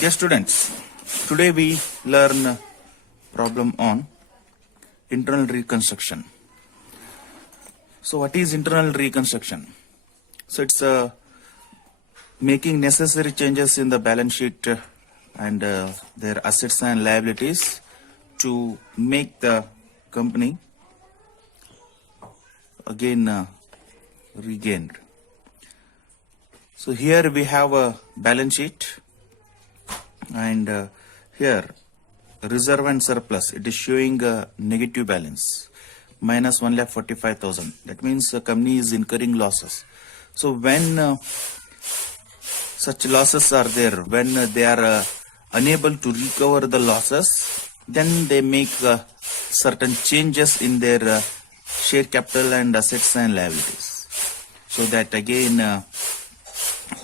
Dear students, today we learn problem on internal reconstruction. So what is internal reconstruction? So it's making necessary changes in the balance sheet and their assets and liabilities to make the company again regained. So here we have a balance sheet, and here reserve and surplus, it is showing a negative balance, minus 1,45,000. That means the company is incurring losses. So when such losses are there, when they are unable to recover the losses, then they make certain changes in their share capital and assets and liabilities, so that again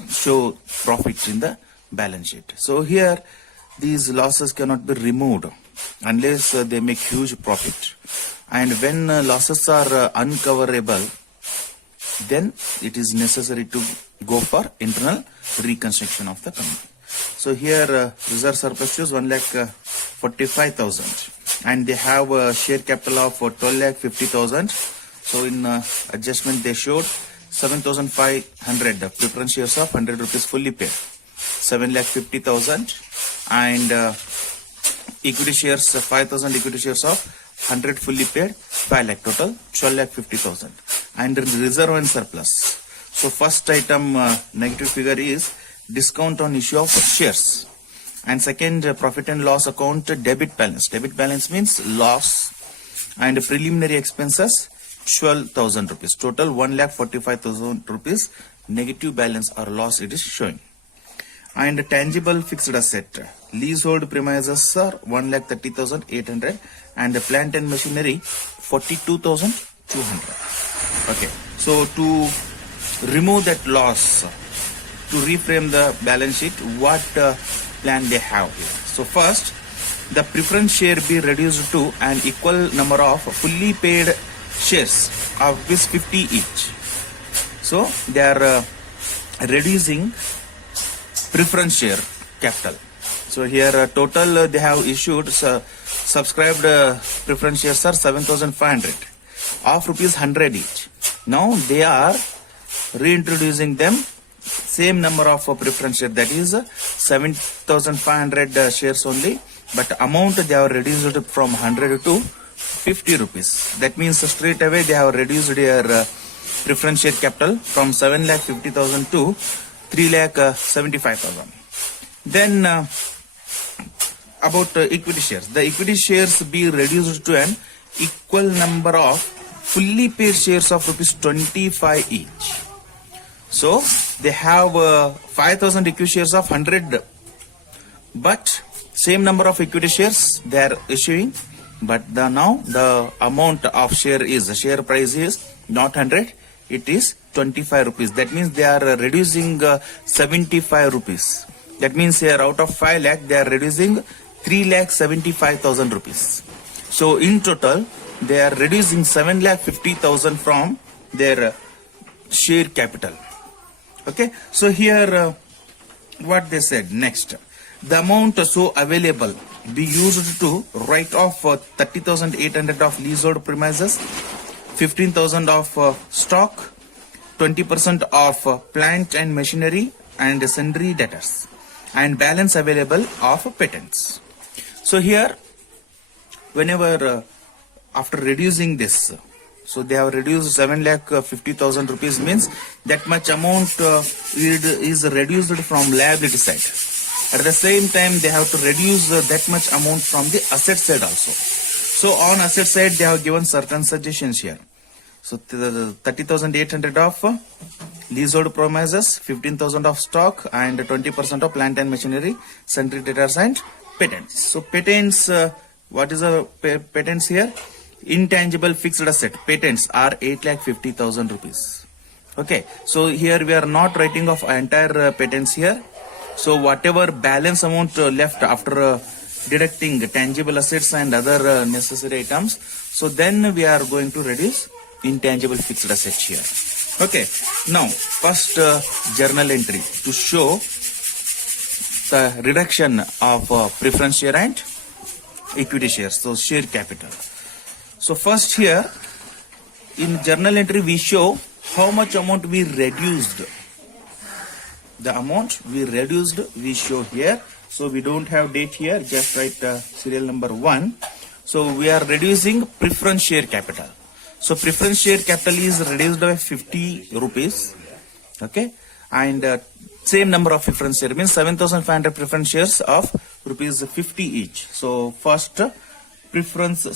show profit in the balance sheet. So here these losses cannot be removed unless they make huge profit, and when losses are uncoverable, then it is necessary to go for internal reconstruction of the company. So here reserve surplus shows 1,45,000 and they have a share capital of 12,50,000. So in adjustment they showed 7,500 preference shares of 100 rupees fully paid, 7,50,000, and equity shares 5,000 equity shares of 100 fully paid, 5 lakh total, 12,50,000, and reserve and surplus. So first item negative figure is discount on issue of shares, and second profit and loss account debit balance. Debit balance means loss, and preliminary expenses 12,000 rupees, total 1,45,000 rupees negative balance or loss it is showing. And tangible fixed asset, leasehold premises are 1,30,800 and the plant and machinery 42,200. Okay, so to remove that loss, to reframe the balance sheet, what plan they have here? So first, the preference share be reduced to an equal number of fully paid shares of this 50 each. So they are reducing preference share capital. So here total they have issued subscribed preference shares are 7,500 of rupees 100 each. Now they are reintroducing them same number of preference share, that is 7,500 shares only, but amount they have reduced from 100 to 50 rupees. That means straight away they have reduced their preference share capital from 7,50,000 to 3,75,000. Then about equity shares, the equity shares be reduced to an equal number of fully paid shares of rupees 25 each. So they have 5,000 equity shares of 100, but same number of equity shares they are issuing, but now the amount of share is, the share price is not 100, it is 25 rupees. That means they are reducing 75 rupees. That means here out of 5 lakh they are reducing 3,75,000 rupees. So in total they are reducing 7,50,000 from their share capital. Okay, so here what they said next, the amount so available be used to write off 30,800 of leasehold premises, 15,000 of stock, 20% of plant and machinery and sundry debtors, and balance available of patents. So here whenever after reducing this, so they have reduced 7,50,000 rupees, means that much amount is reduced from liability side. At the same time they have to reduce that much amount from the asset side also. So on asset side they have given certain suggestions here. So 30,800 of leasehold premises, 15,000 of stock, and 20% of plant and machinery, sundry debtors and patents. So patents, what is a patents here? Intangible fixed asset patents are 8,50,000 rupees. Okay, so here we are not writing of entire patents here. So whatever balance amount left after deducting tangible assets and other necessary items, so then we are going to reduce intangible fixed assets here. Okay, now first journal entry to show So reduction of preference share and equity shares, so share capital. So first here in journal entry we show how much amount we reduced. The amount we reduced we show here. So we don't have date here, just write serial number 1. So we are reducing preference share capital. So preference share capital is reduced by 50 rupees. Okay, and same number of preference share means 7,500 preference shares of rupees 50 each. So first preference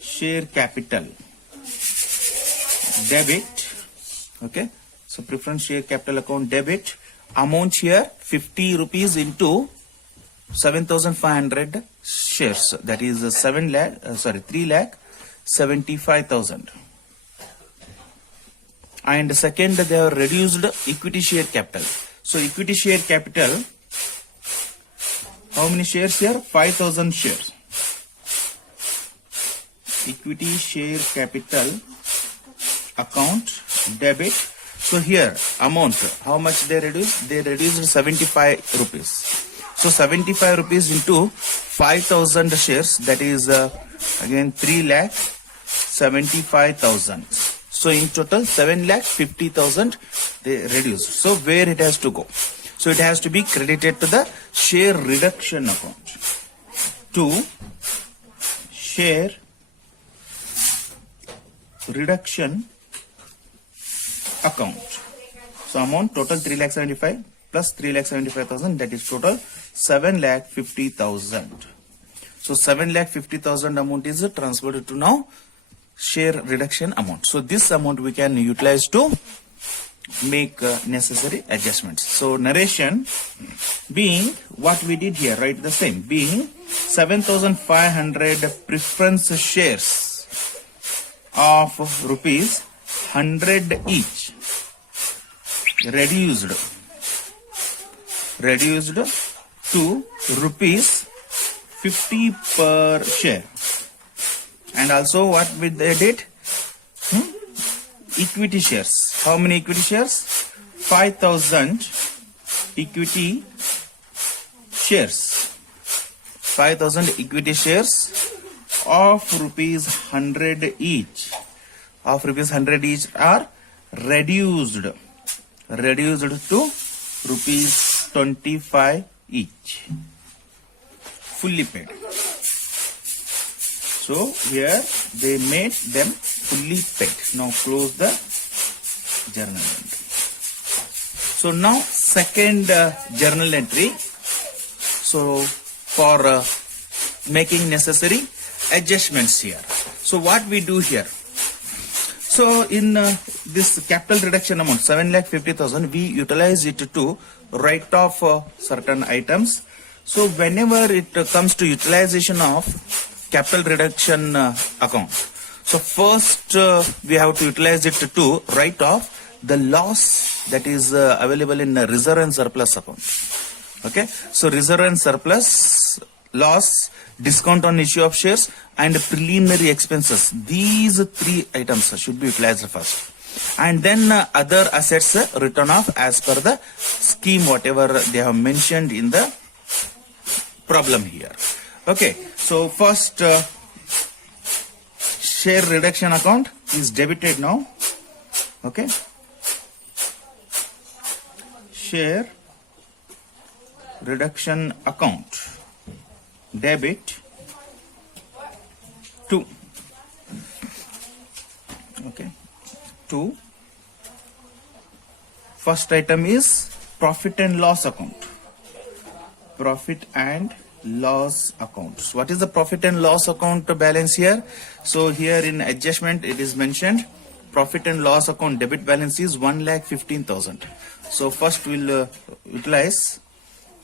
share capital debit. Okay, so preference share capital account debit, amount here 50 rupees into 7,500 shares, that is 3,75,000. And second, they have reduced equity share capital. So equity share capital, how many shares here? 5,000 shares. Equity share capital account debit. So here amount, how much they reduced? They reduced 75 rupees. So 75 rupees into 5,000 shares, that is again 3,75,000. So in total 7,50,000 they reduced. So where it has to go? So it has to be credited to the share reduction account. To share reduction account. So amount total 3,75,000 plus 3,75,000, that is total 7,50,000. So 7,50,000 amount is transferred to now share reduction amount. So this amount we can utilize to make necessary adjustments. So narration being what we did here, right? The same, being 7,500 preference shares of rupees 100 each reduced to rupees 50 per share. And also what they did? Equity shares. How many equity shares? 5,000 equity shares. 5,000 equity shares of rupees 100 each. Of rupees 100 each are reduced to rupees 25 each. Fully paid. So here they made them fully paid. Now close the journal entry. So now second journal entry. So for making necessary adjustments here. So what we do here? So in this capital reduction amount 7,50,000, we utilize it to write off certain items. So whenever it comes to utilization of capital reduction account, so first we have to utilize it to write off the loss that is available in reserve and surplus account. Okay, so reserve and surplus, loss, discount on issue of shares, and preliminary expenses. These three items should be utilized first, and then other assets written off as per the scheme whatever they have mentioned in the problem here. Okay, so first share reduction account is debited now. Okay, share reduction account debit to, okay, to first item is profit and loss account. Profit and loss accounts. What is the profit and loss account balance here? So here in adjustment it is mentioned profit and loss account debit balance is 1,15,000. So first we'll utilize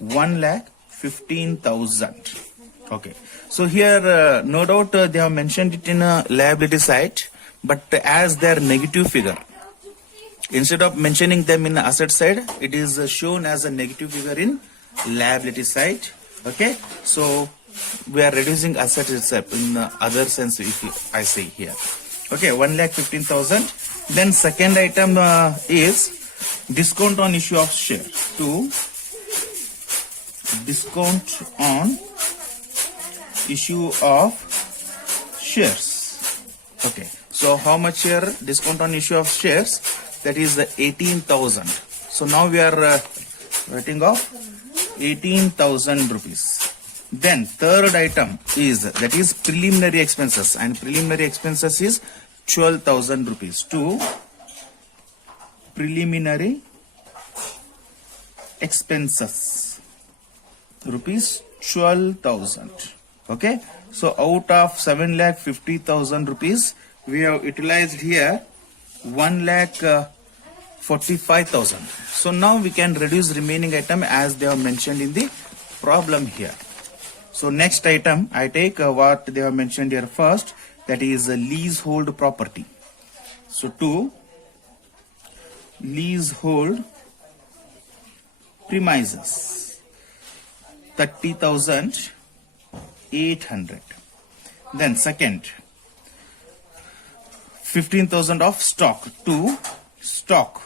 1,15,000. Okay, so here no doubt they have mentioned it in a liability side, but as their negative figure, instead of mentioning them in the asset side, it is shown as a negative figure in liability side. Okay, so we are reducing asset itself in other sense if I say here. Okay, 1,15,000. Then second item is discount on issue of share. 2. Discount on issue of shares. Okay. So how much here discount on issue of shares? That is the 18,000. So now we are writing off 18,000 rupees. Then third item is that is preliminary expenses, and preliminary expenses is 12,000 rupees. To preliminary expenses rupees 12,000. Okay, so out of 7,50,000 rupees we have utilized here 1,45,000. So now we can reduce remaining item as they have mentioned in the problem here. So next item I take what they have mentioned here first, that is leasehold property. So to leasehold premises 30,800. Then second 15,000 of stock. To stock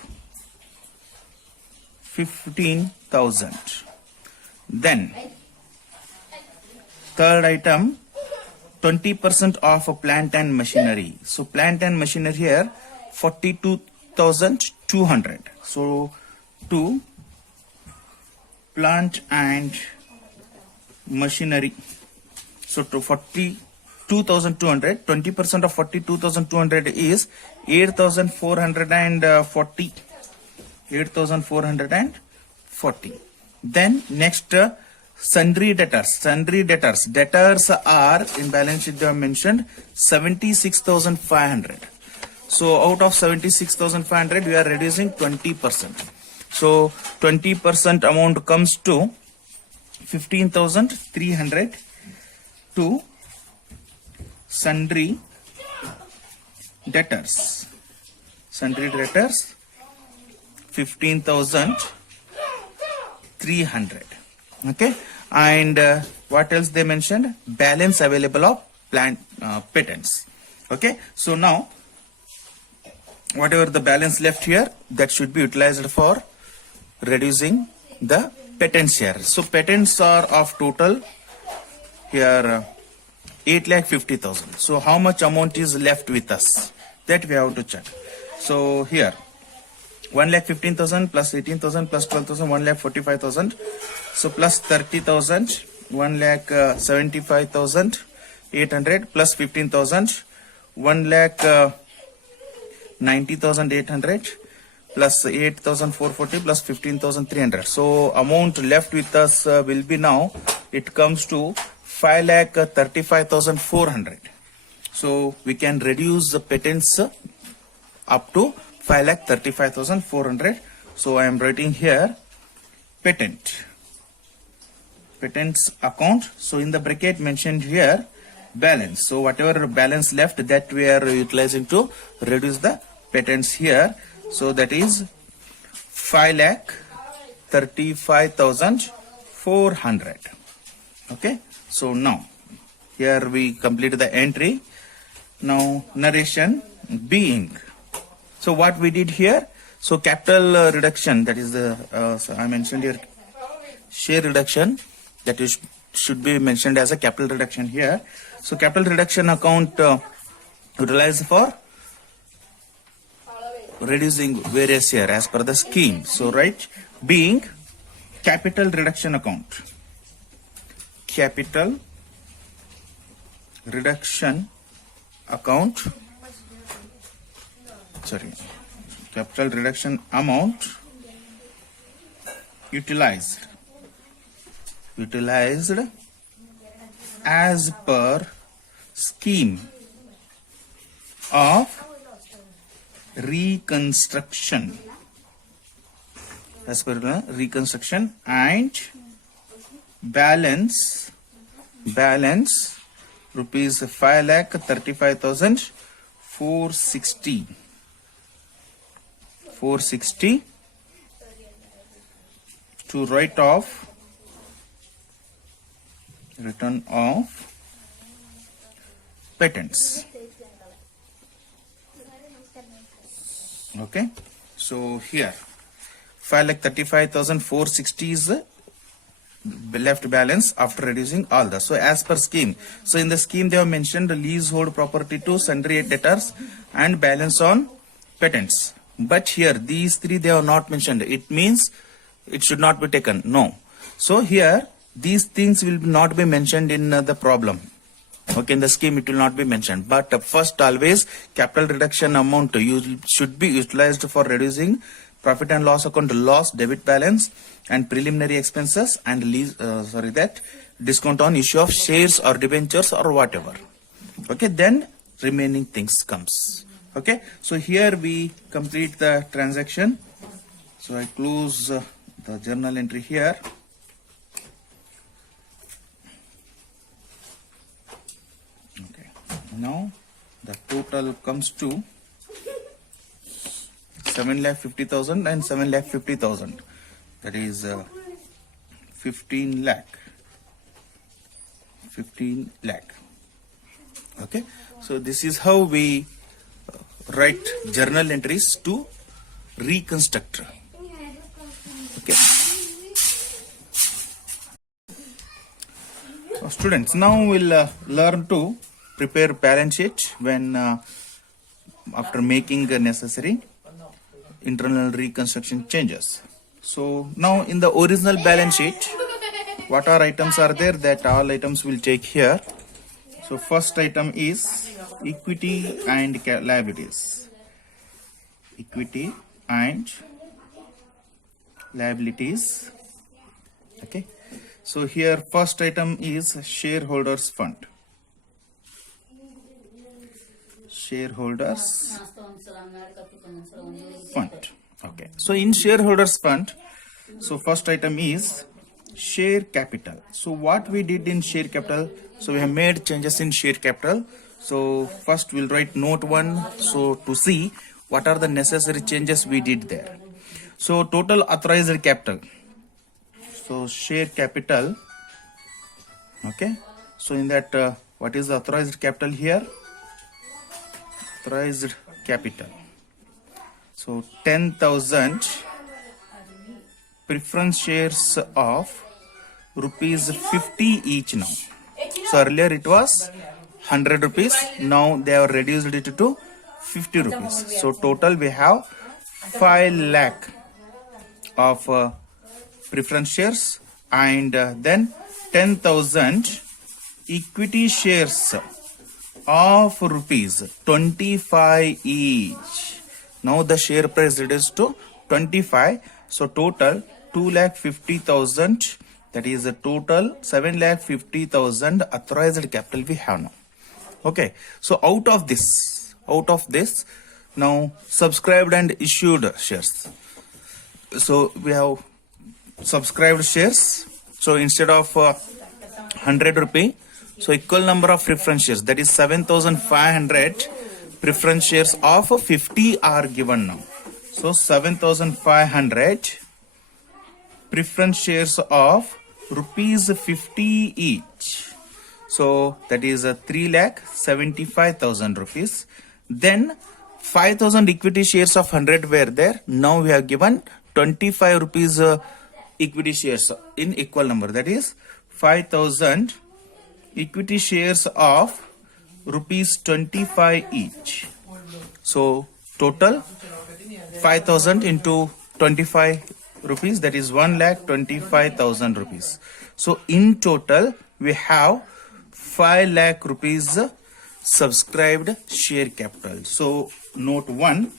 15,000. Then third item 20% of a plant and machinery. So plant and machinery here 42,200. So to plant and machinery, so to 42,200, 20% of 42,200 is 8,440. 8,440. Then next sundry debtors. Debtors are in balance sheet they have mentioned 76,500. So out of 76,500 we are reducing 20%. So 20% amount comes to 15,300 to sundry debtors. 15,300. Okay, and what else they mentioned? Balance available of plant patents. Okay, so now whatever the balance left here, that should be utilized for reducing the patents here. So patents are of total here 8,50,000. So how much amount is left with us? That we have to check. So here 1,15,000 plus 18,000 plus 12,000, 1,45,000. So plus 30,000, 1,75,800 plus 15,000, 1,90,800 plus 8,440 plus 15,300. So amount left with us will be now, it comes to 5,35,400. So we can reduce the patents up to 5,35,400. So I am writing here patents account. So in the bracket mentioned here balance. So whatever balance left, that we are utilizing to reduce the patents here. So that is 5,35,400. Okay. So now here we complete the entry. Now narration being. So what we did here, so capital reduction, that is the so I mentioned here share reduction, that is should be mentioned as a capital reduction here. So capital reduction account utilized for reducing various here as per the scheme. So right, being capital reduction account. Capital reduction account, sorry, capital reduction amount utilized as per scheme of reconstruction, as per the reconstruction, and balance rupees 5,35,460 to write off return of patents. Okay, so here 5,35,460 is left balance after reducing all the. So as per scheme, so in the scheme they have mentioned the leasehold property to sundry debtors and balance on patents. But here these three they have not mentioned. It means it should not be taken. No. So here these things will not be mentioned in the problem. Okay, in the scheme it will not be mentioned. But first always capital reduction amount should be utilized for reducing profit and loss account loss, debit balance, and preliminary expenses and lease. That discount on issue of shares or debentures or whatever. Okay, then remaining things comes. Okay, so here we complete the transaction. So I close the journal entry here. Okay, now the total comes to 7,50,000 and 7,50,000. That is 15 lakh. 15 lakh. Okay, so this is how we write journal entries to reconstruct. Okay. So students, now we'll learn to prepare balance sheet when after making the necessary internal reconstruction changes. So now in the original balance sheet, what are items are there? That all items will take here. So first item is equity and liabilities. Equity and liabilities. Okay. So here first item is shareholders fund. Shareholders fund. Okay. So in shareholders fund, so first item is share capital. So what we did in share capital, so we have made changes in share capital. So first we'll write note 1, so to see what are the necessary changes we did there. So total authorized capital, so share capital. Okay, so in that what is the authorized capital here? Authorized capital, so 10,000 preference shares of rupees 50 each now. So earlier it was 100 rupees, now they have reduced it to 50 rupees. So total we have 5 lakh of preference shares and then 10,000 equity shares of rupees 25 each. Now the share price reduced to 25. So total 2,50,000. That is a total 7,50,000 authorized capital we have now. Okay. So out of this now subscribed and issued shares. So we have subscribed shares. So instead of 100 rupee, so equal number of preference shares, that is 7,500 preference shares of 50 are given now. So 7,500 preference shares of rupees 50 each. So that is 3,75,000 rupees. Then 5,000 equity shares of 100 were there. Now we have given 25 rupees equity shares in equal number. That is 5,000 equity shares of rupees 25 each. So total 5,000 into 25 rupees, that is 1,25,000 rupees. So in total we have 5 lakh rupees subscribed share capital. So note 1,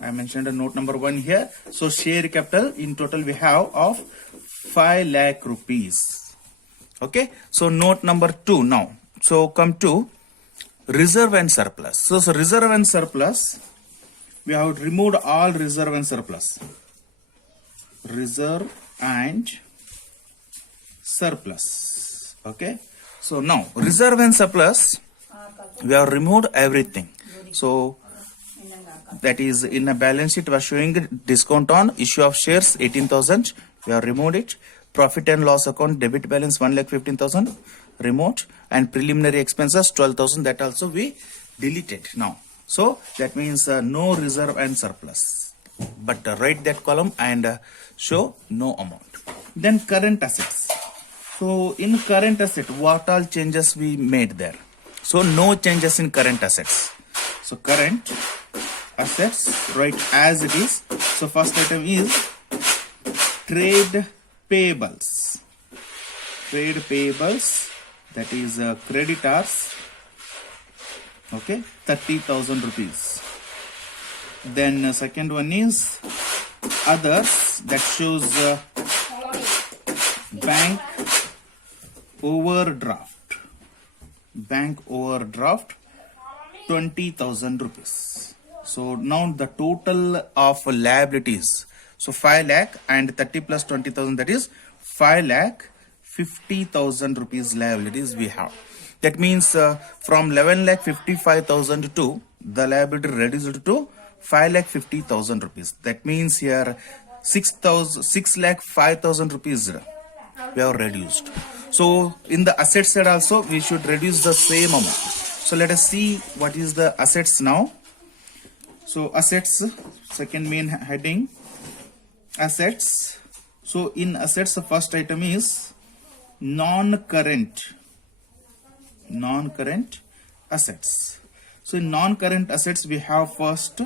I mentioned a note number 1 here. So share capital in total we have of 5 lakh rupees. Okay, so note number 2 now. So come to reserve and surplus. So reserve and surplus, we have removed all reserve and surplus. Reserve and surplus. Okay, so now reserve and surplus, we have removed everything. So that is in a balance sheet we are showing discount on issue of shares 18,000, we have removed it. Profit and loss account debit balance 1,15,000 removed, and preliminary expenses 12,000, that also we deleted now. So that means no reserve and surplus. but write that column and show no amount. Then current assets. So in current asset, what all changes we made there? So no changes in current assets. So current assets, write as it is. So first item is trade payables. Trade payables, that is creditors. Okay, 30,000 rupees. Then second one is others, that shows bank overdraft. Bank overdraft, 20,000 rupees. So now the total of liabilities, so 5 lakh and 30 plus 20,000, that is 5 lakh 50,000 rupees liabilities we have. That means from 11 lakh 55,000 to the liability reduced to 5 lakh 50,000 rupees. That means here 6 lakh 5,000 rupees we have reduced. So in the asset side also we should reduce the same amount. So let us see what is the assets now. So assets, second main heading, assets. So in assets, the first item is non-current assets. So in non-current assets we have first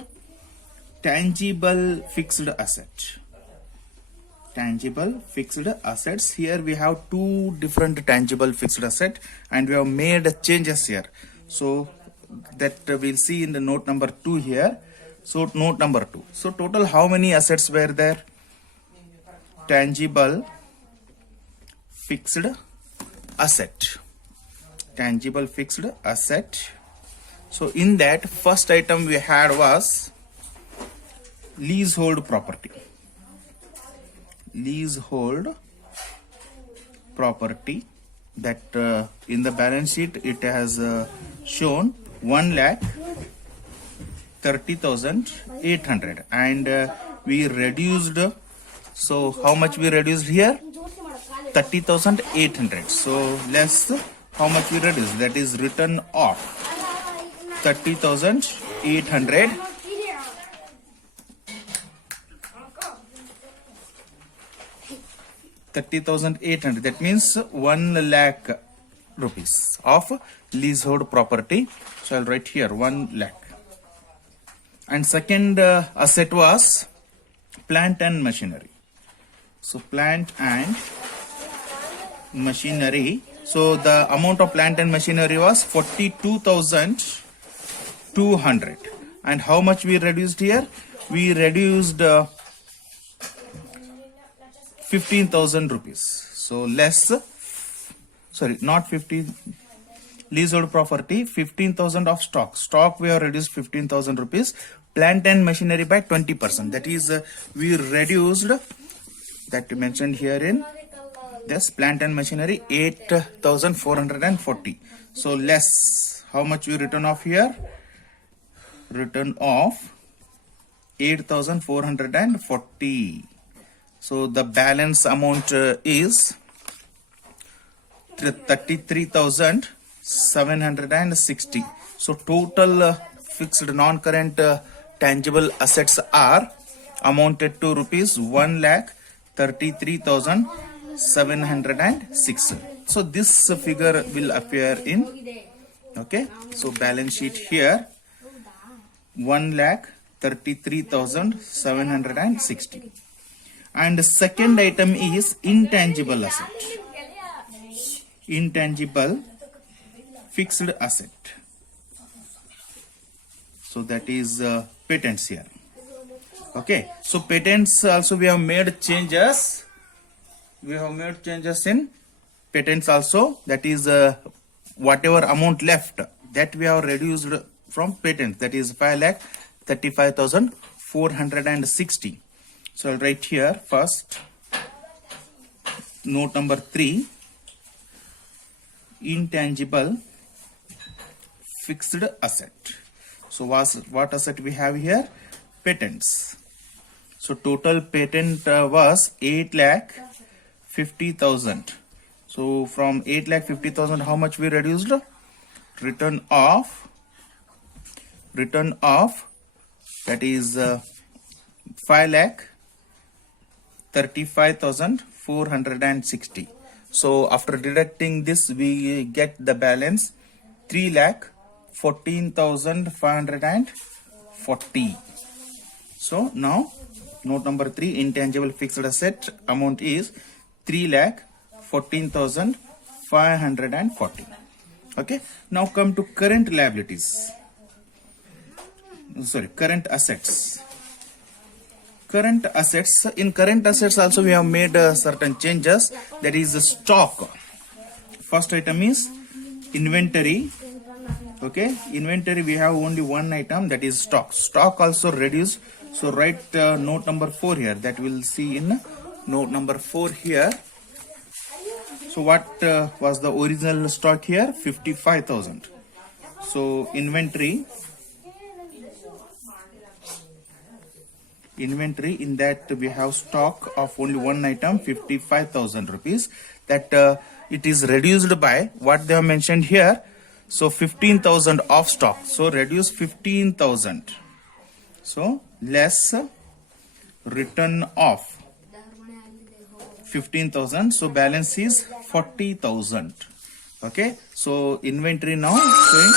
tangible fixed asset. Tangible fixed assets. Here we have two different tangible fixed asset and we have made changes here. So that we'll see in the note number 2 here. So note number 2. So total how many assets were there? Tangible fixed asset. Tangible fixed asset. So in that first item we had was leasehold property. Leasehold property, that in the balance sheet it has shown 1,30,800 and we reduced. So how much we reduced here? 30,800. So less how much we reduced, that is written off 30,800 30,800. That means 1 lakh rupees of leasehold property. So I'll write here 1 lakh. And second asset was plant and machinery. So plant and machinery. So the amount of plant and machinery was 42,200. And how much we reduced here? We reduced 15,000 rupees. So less, sorry, not 15, leasehold property, 15,000 of stock. Stock we have reduced 15,000 rupees. Plant and machinery by 20%. That is, we reduced, that you mentioned here in this plant and machinery, 8,440. So less, how much we written off here? Written off 8,440. So the balance amount is 33,760. So total fixed non-current tangible assets are amounted to rupees 1,33,706. So this figure will appear in, okay, so balance sheet here 1,33,760. And the second item is intangible asset. Intangible fixed asset. So that is patents here. Okay. So patents also we have made changes. We have made changes in patents also. That is whatever amount left that we have reduced from patents. That is 5,35,460. So I'll write here first note number 3, intangible fixed asset. So what asset we have here? Patents. So total patent was 8,50,000. So from 8,50,000 how much we reduced? Written off, that is 5,35,460. So after deducting this, we get the balance 3,14,540. So now note number 3, intangible fixed asset amount is 3,14,540. Okay. Now come to current liabilities. Sorry, current assets. Current assets. In current assets also we have made certain changes. That is stock. First item is inventory. Okay, inventory we have only one item, that is stock. Stock also reduced. So write note number 4 here. That we'll see in note number 4 here. So what was the original stock here? 55,000. So inventory, in that we have stock of only one item, 55,000 rupees. That it is reduced by what they have mentioned here. So 15,000 of stock. So reduce 15,000. So less return off 15,000. So balance is 40,000. Okay. So inventory now showing.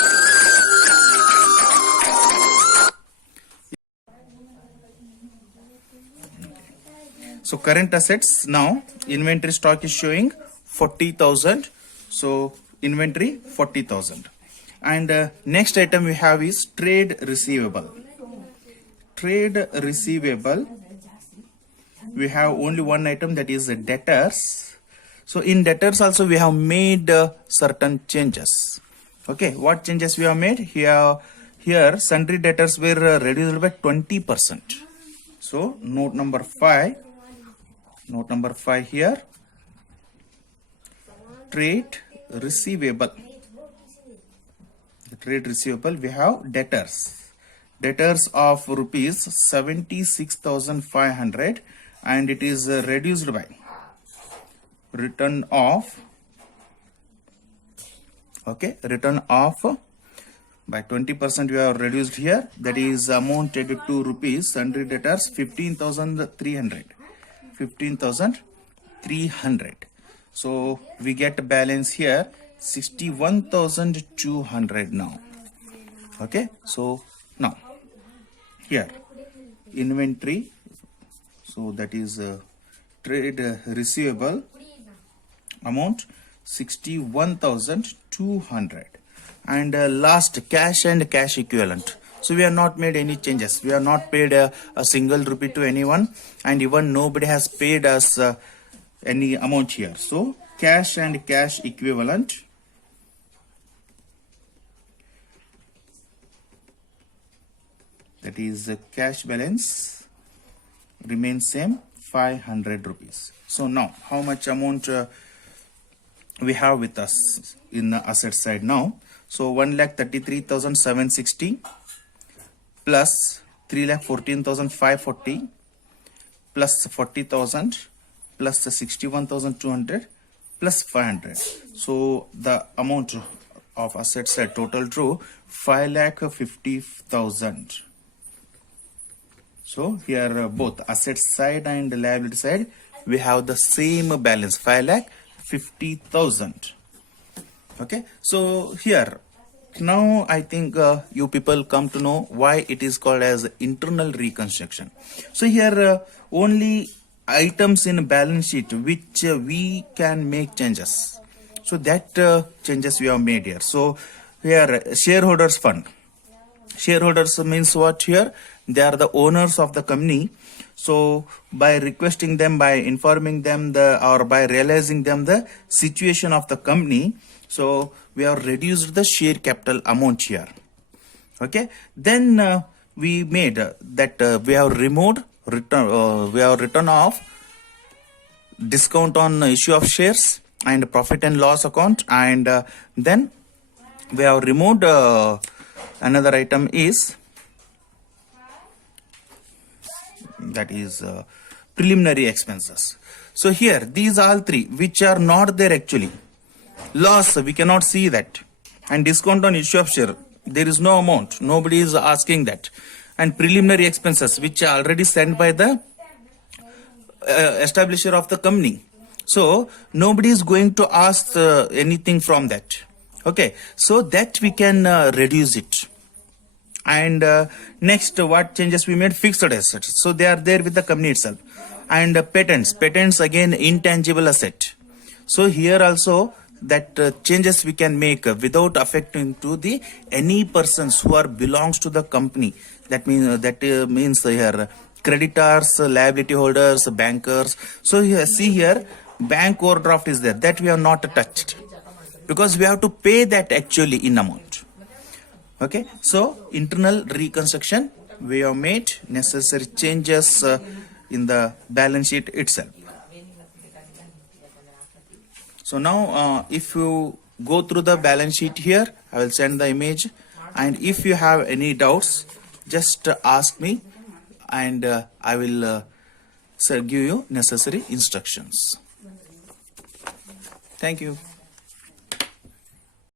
So current assets now, inventory stock is showing 40,000. So inventory 40,000. And next item we have is trade receivable. Trade receivable, we have only one item, that is debtors. So in debtors also we have made certain changes. Okay, what changes we have made? Here sundry debtors were reduced by 20%. So note number 5 here, trade receivable. The trade receivable, we have debtors of rupees 76,500, and it is reduced by return off. Okay, return off by 20% we have reduced here. That is amounted to rupees sundry debtors 15,300. So we get balance here 61,200 now. Okay, so now here inventory, so that is trade receivable amount 61,200, and last cash and cash equivalent. So we have not made any changes. We have not paid a single rupee to anyone, and even nobody has paid us any amount here. So cash and cash equivalent, that is cash balance remains same, 500 rupees. So now how much amount we have with us in the asset side now? So 1,33,760 plus 3,14,540 plus 40,000 plus 61,200 plus 500. So the amount of assets side total to 5,50,000. So here both asset side and liability side we have the same balance, 5,50,000. Okay, so here now I think you people come to know why it is called as internal reconstruction. So here only items in balance sheet which we can make changes. So that changes we have made here. So here shareholders fund. Shareholders means what here? They are the owners of the company. So by requesting them, by informing them or by realizing them the situation of the company, so we have reduced the share capital amount here. Okay. Then we made that we have removed return off discount on issue of shares and profit and loss account, and then we have removed another item is that is preliminary expenses. So here these all three which are not there actually. Loss we cannot see that, and discount on issue of share there is no amount, nobody is asking that, and preliminary expenses which are already sent by the establisher of the company. So nobody is going to ask anything from that. Okay, so that we can reduce it. And next, what changes we made? Fixed assets. So they are there with the company itself. And patents again intangible asset. So here also that changes we can make without affecting to the any persons who are belongs to the company. That means here creditors, liability holders, bankers. So here, see here, bank overdraft is there, that we have not touched because we have to pay that actually in amount. Okay, so internal reconstruction, we have made necessary changes in the balance sheet itself. So now if you go through the balance sheet here, I will send the image, and if you have any doubts, just ask me, and I will give you necessary instructions. Thank you.